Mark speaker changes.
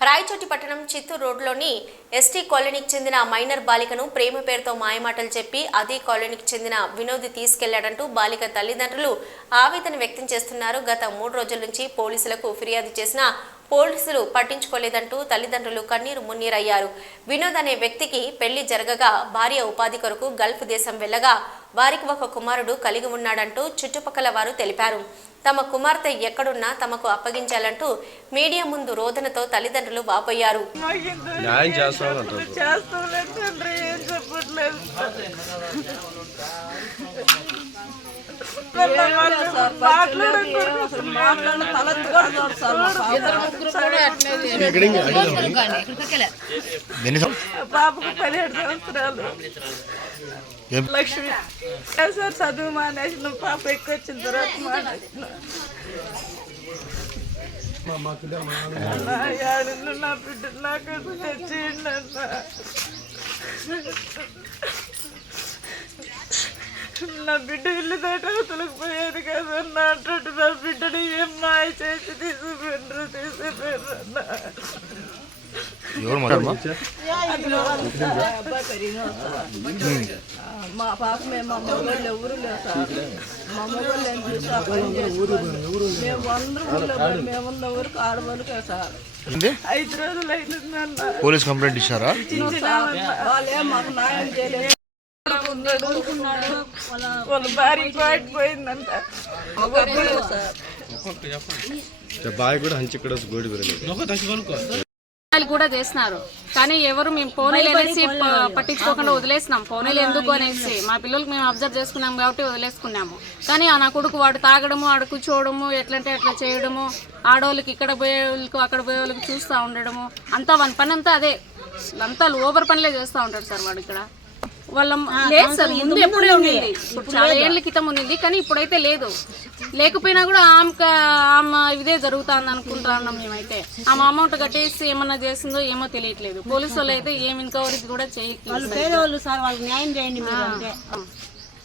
Speaker 1: రాయచోటి పట్టణం చిత్తూరు రోడ్లోని ఎస్టీ కాలనీకి చెందిన మైనర్ బాలికను ప్రేమ పేరుతో మాయమాటలు చెప్పి అదే కాలనీకి చెందిన వినోద్ తీసుకెళ్ళాడంటూ బాలిక తల్లిదండ్రులు ఆవేదన వ్యక్తం చేస్తున్నారు. గత మూడు రోజుల నుంచి పోలీసులకు ఫిర్యాదు చేసిన పోలీసులు పట్టించుకోలేదంటూ తల్లిదండ్రులు కన్నీరు మున్నీరయ్యారు. వినోద్ అనే వ్యక్తికి పెళ్ళి జరగగా భార్య ఉపాధి కొరకు గల్ఫ్ దేశం వెళ్ళగా వారికి ఒక కుమారుడు కలిగి ఉన్నాడంటూ చుట్టుపక్కల వారు తెలిపారు. తమ కుమార్తె ఎక్కడున్నా తమకు అప్పగించాలంటూ మీడియా ముందు రోదనతో తల్లిదండ్రులు వాపోయారు.
Speaker 2: పాపకు పదిహేడు సంవత్సరాలు. లక్ష్మి. సార్ చదువు మానేసిన పాప ఎక్కువ వచ్చిన తర్వాత మానేసిన నా బిడ్డ నాకు తెచ్చేయండి అన్న. నా బిడ్డ ఇల్లు దాట తొలగిపోయేది పోయేది నా అంటుంటే నా బిడ్డని ఏం మాయ చేసింది?
Speaker 3: ఎవరు మాట్లాడమా?
Speaker 4: మా పాప మేము మా ఎవరు లేవు సార్. మా మొగోళ్ళు ఏం చూసి ఆ పని చేసుకోండి. మేము అందరం ఊళ్ళో పోయి మేము ఉన్న ఊరికి ఆడవాళ్ళకే సార్.
Speaker 3: ఏంది?
Speaker 2: ఐదు రోజులు అవుతుందన్న
Speaker 3: పోలీస్ కంప్లైంట్ ఇచ్చారా?
Speaker 4: వాళ్ళు ఏం మాకు న్యాయం చేయలేదు.
Speaker 2: వాళ్ళ భార్య పాటిపోయిందంట
Speaker 4: మొగోళ్ళు సార్
Speaker 5: బాయ్ కూడా హంచి ఇక్కడ గోడి గురించి.
Speaker 6: వాళ్ళు కూడా చేస్తున్నారు కానీ ఎవరు మేము ఫోన్లు అనేసి పట్టించుకోకుండా వదిలేసినాం. ఫోన్లు ఎందుకు అనేసి. మా పిల్లలకు మేము అబ్జర్వ్ చేసుకున్నాం కాబట్టి వదిలేసుకున్నాము. కానీ ఆ నా కొడుకు వాడు తాగడము ఆడ కూర్చోవడము ఎట్లంటే అట్లా చేయడము ఆడవాళ్ళకి ఇక్కడ పోయే వాళ్ళకి అక్కడ పోయే వాళ్ళకి చూస్తూ ఉండడము అంతా వన్ పని అంతా అదే. అంతా ఓవర్ పనులే చేస్తూ ఉంటాడు సార్ వాడు ఇక్కడ. వాళ్ళ లేదు సార్ ముందు ఎప్పుడే ఉండింది. ఇప్పుడు చాలా ఏళ్ళ క్రితం ఉండింది కానీ ఇప్పుడైతే లేదు. లేకపోయినా కూడా ఆమె ఆమె ఇదే జరుగుతుంది అనుకుంటున్నాం మేమైతే. ఆమె అమౌంట్ కట్టేసి ఏమన్నా చేసిందో ఏమో తెలియట్లేదు. పోలీసు వాళ్ళు అయితే ఏం ఇన్కవరీ కూడా చేయట్లేదు
Speaker 7: సార్ వాళ్ళకి న్యాయం చేయండి